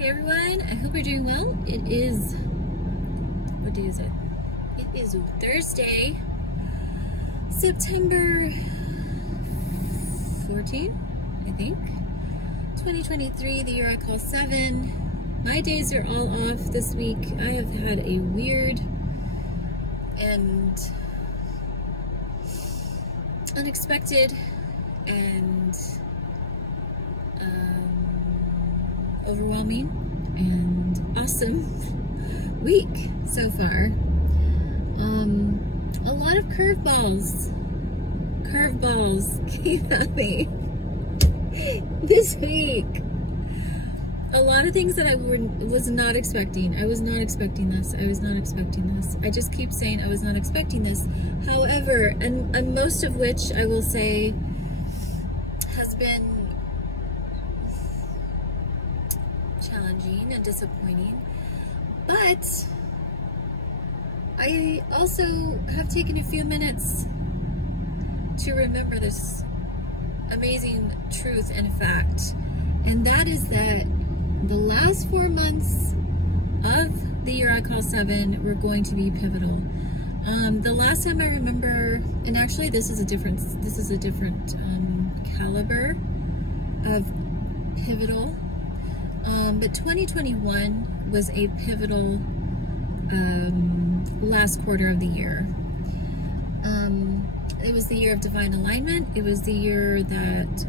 Hey everyone, I hope you're doing well. It is, what day is it? It is Thursday, September 14th, I think, 2023, the year I call 7. My days are all off this week. I have had a weird and unexpected and overwhelming and awesome week so far. A lot of curveballs came at me this week. A lot of things that I was not expecting. I was not expecting this. I was not expecting this. I just keep saying I was not expecting this. However, and most of which I will say has been challenging and disappointing, but I also have taken a few minutes to remember this amazing truth and fact, and that is that the last 4 months of the year I call 7 were going to be pivotal. The last time I remember, and actually this is a different caliber of pivotal. But 2021 was a pivotal last quarter of the year. It was the year of divine alignment. It was the year that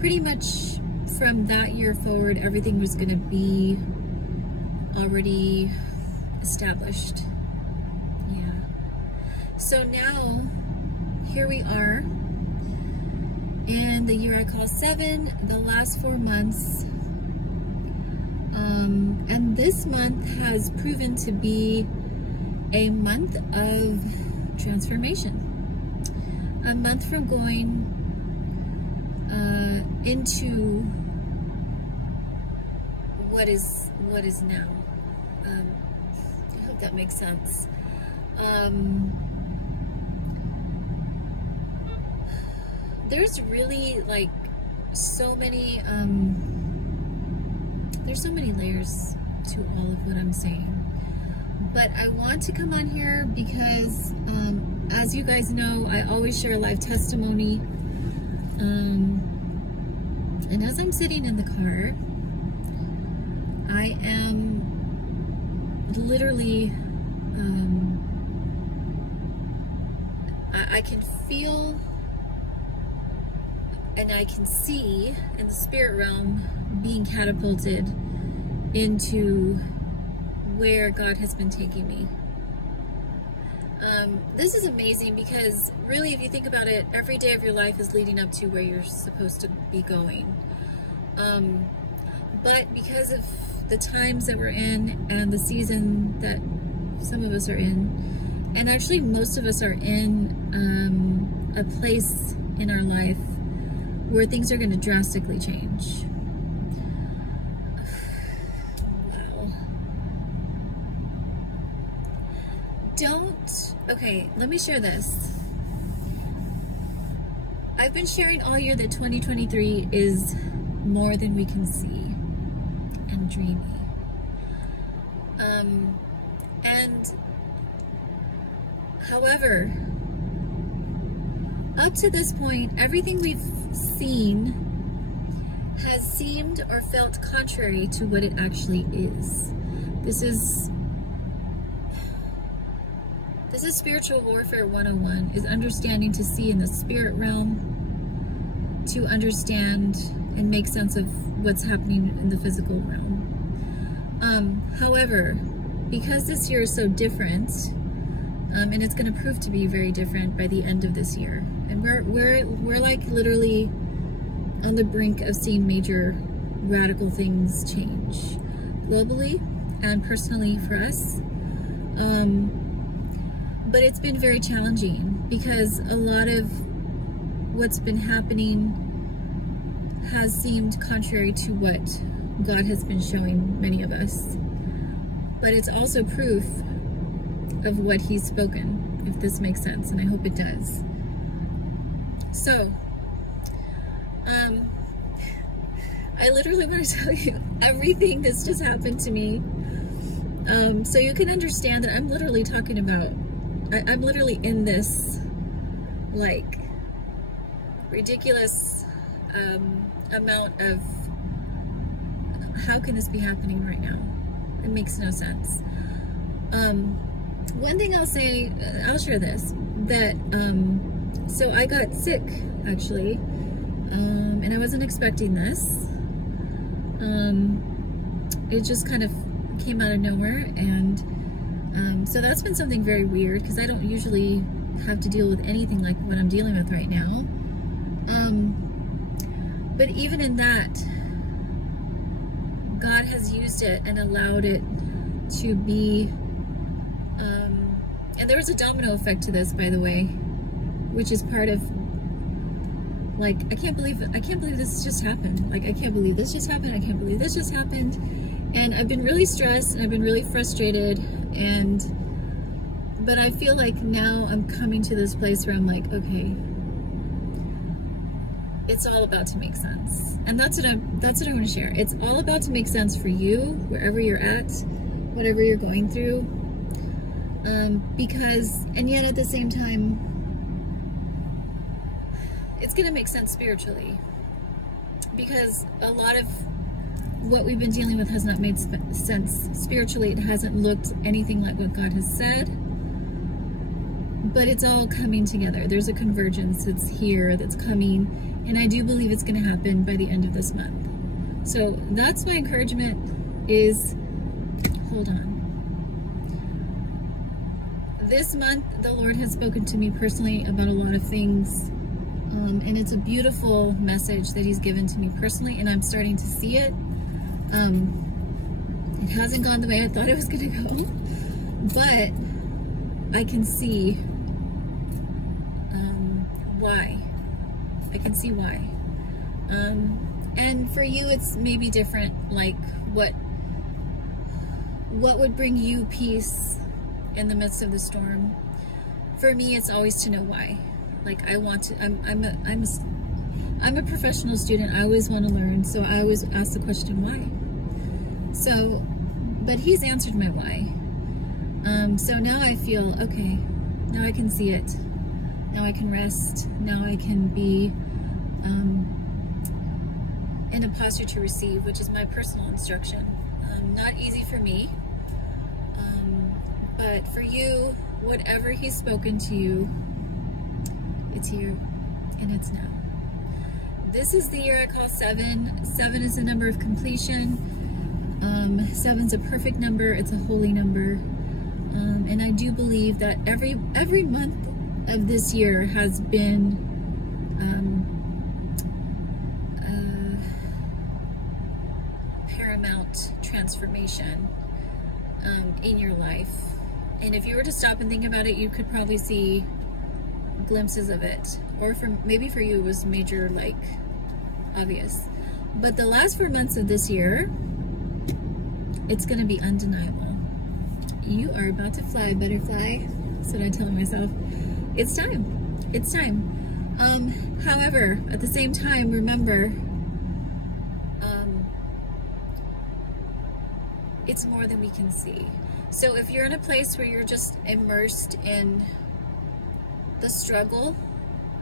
pretty much from that year forward, everything was going to be already established. Yeah. So now, here we are in the year I call 7, the last 4 months. And this month has proven to be a month of transformation. A month from going into what is now. I hope that makes sense. There's really like so many there's so many layers to all of what I'm saying, but I want to come on here because as you guys know, I always share a live testimony, and as I'm sitting in the car, I am literally I can feel and I can see in the spirit realm being catapulted into where God has been taking me. This is amazing because really, if you think about it, every day of your life is leading up to where you're supposed to be going. But because of the times that we're in and the season that some of us are in, and actually most of us are in a place in our life where things are going to drastically change. Wow. Okay, let me share this. I've been sharing all year that 2023 is more than we can see and dreamy. And however, up to this point, everything we've seen has seemed or felt contrary to what it actually is. This is spiritual warfare 101, is understanding to see in the spirit realm, to understand and make sense of what's happening in the physical realm. However, because this year is so different, and it's going to prove to be very different by the end of this year, and we're like literally on the brink of seeing major radical things change globally and personally for us. But it's been very challenging because a lot of what's been happening has seemed contrary to what God has been showing many of us. But it's also proof of what He's spoken, if this makes sense, and I hope it does. So, I literally want to tell you everything that's just happened to me. So you can understand that I'm literally talking about, I'm literally in this, like, ridiculous amount of, how can this be happening right now? It makes no sense. One thing I'll say, I'll share this, that, so I got sick, actually, and I wasn't expecting this. It just kind of came out of nowhere, and so that's been something very weird, because I don't usually have to deal with anything like what I'm dealing with right now. But even in that, God has used it and allowed it to be, and there was a domino effect to this, by the way, which is part of, like, I can't believe this just happened. Like, I can't believe this just happened. I can't believe this just happened. And I've been really stressed, and I've been really frustrated, but I feel like now I'm coming to this place where I'm like, okay, it's all about to make sense. And that's what I want to share. It's all about to make sense for you, wherever you're at, whatever you're going through. Because, and yet at the same time, it's going to make sense spiritually. Because a lot of what we've been dealing with has not made sense spiritually. It hasn't looked anything like what God has said. But it's all coming together. There's a convergence that's here, that's coming. And I do believe it's going to happen by the end of this month. So that's my encouragement is, hold on. This month, the Lord has spoken to me personally about a lot of things. And it's a beautiful message that He's given to me personally, and I'm starting to see it. It hasn't gone the way I thought it was going to go, but I can see why. I can see why. And for you, it's maybe different, like what would bring you peace in the midst of the storm. For me, it's always to know why. Like, I want to, I'm a professional student. I always want to learn, so I always ask the question, why? So, but He's answered my why. So now I feel, okay, now I can see it. Now I can rest. Now I can be in a posture to receive, which is my personal instruction. Not easy for me, but for you, whatever He's spoken to you, it's here, and it's now. This is the year I call 7. 7 is the number of completion. 7's a perfect number. It's a holy number. And I do believe that every month of this year has been paramount transformation in your life. And if you were to stop and think about it, you could probably see glimpses of it. Or maybe for you it was major, like, obvious. But the last 4 months of this year, it's going to be undeniable. You are about to fly, butterfly. That's what I tell myself. It's time. It's time. However, at the same time, remember, it's more than we can see. So if you're in a place where you're just immersed in the struggle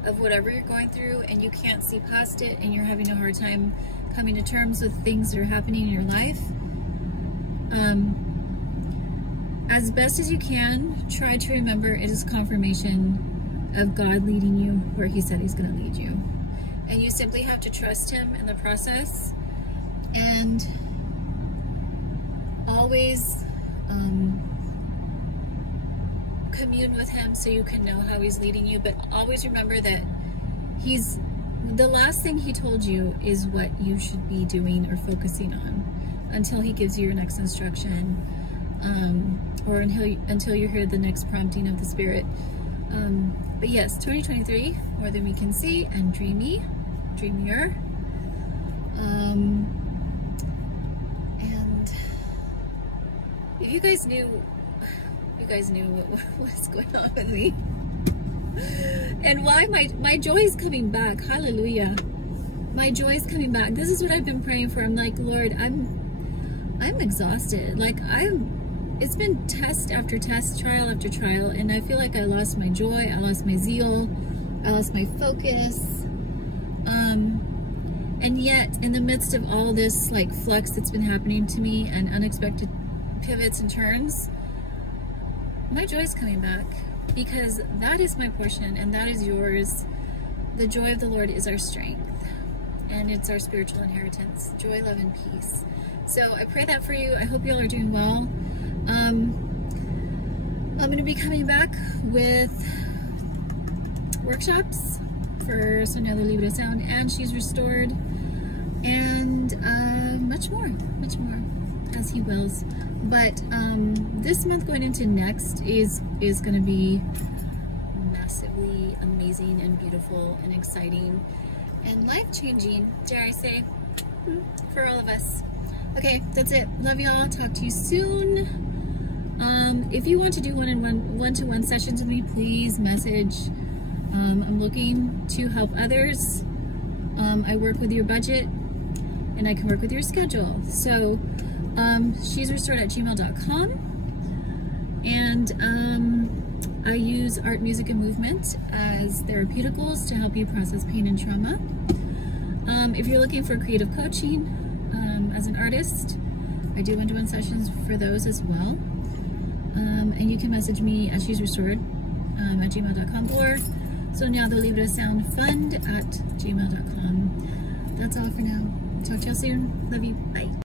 of whatever you're going through and you can't see past it and you're having a hard time coming to terms with things that are happening in your life, as best as you can, try to remember it is confirmation of God leading you where He said He's going to lead you. And you simply have to trust Him in the process, and always commune with Him so you can know how He's leading you. But always remember that the last thing He told you is what you should be doing or focusing on until He gives you your next instruction, or until you hear the next prompting of the Spirit. But yes, 2023, more than we can see, and dreamier. And if you guys knew what was going on with me, and why my joy is coming back. Hallelujah. my joy is coming back. This is what I've been praying for. I'm like, Lord, I'm exhausted. Like it's been test after test, trial after trial, and I feel like I lost my joy, I lost my zeal, I lost my focus. And yet, in the midst of all this like flux that's been happening to me and unexpected pivots and turns, my joy is coming back, because that is my portion and that is yours. The joy of the Lord is our strength, and it's our spiritual inheritance. Joy, love, and peace. So I pray that for you. I hope you all are doing well. I'm going to be coming back with workshops for Sonia the Libra Sound and She's Restored, and much more as He wills. But this month going into next is going to be massively amazing and beautiful and exciting and life-changing, dare I say, for all of us. Okay, that's it. Love y'all. Talk to you soon. If you want to do one-to-one sessions with me, please message. I'm looking to help others. I work with your budget, and I can work with your schedule. So she's restored@gmail.com, and I use art, music, and movement as therapeuticals to help you process pain and trauma. If you're looking for creative coaching as an artist, I do one-to-one sessions for those as well. And you can message me at she's restored at gmail.com, or Sonia the Libra Sound Fund at gmail.com. That's all for now. Talk to y'all soon. Love you. Bye.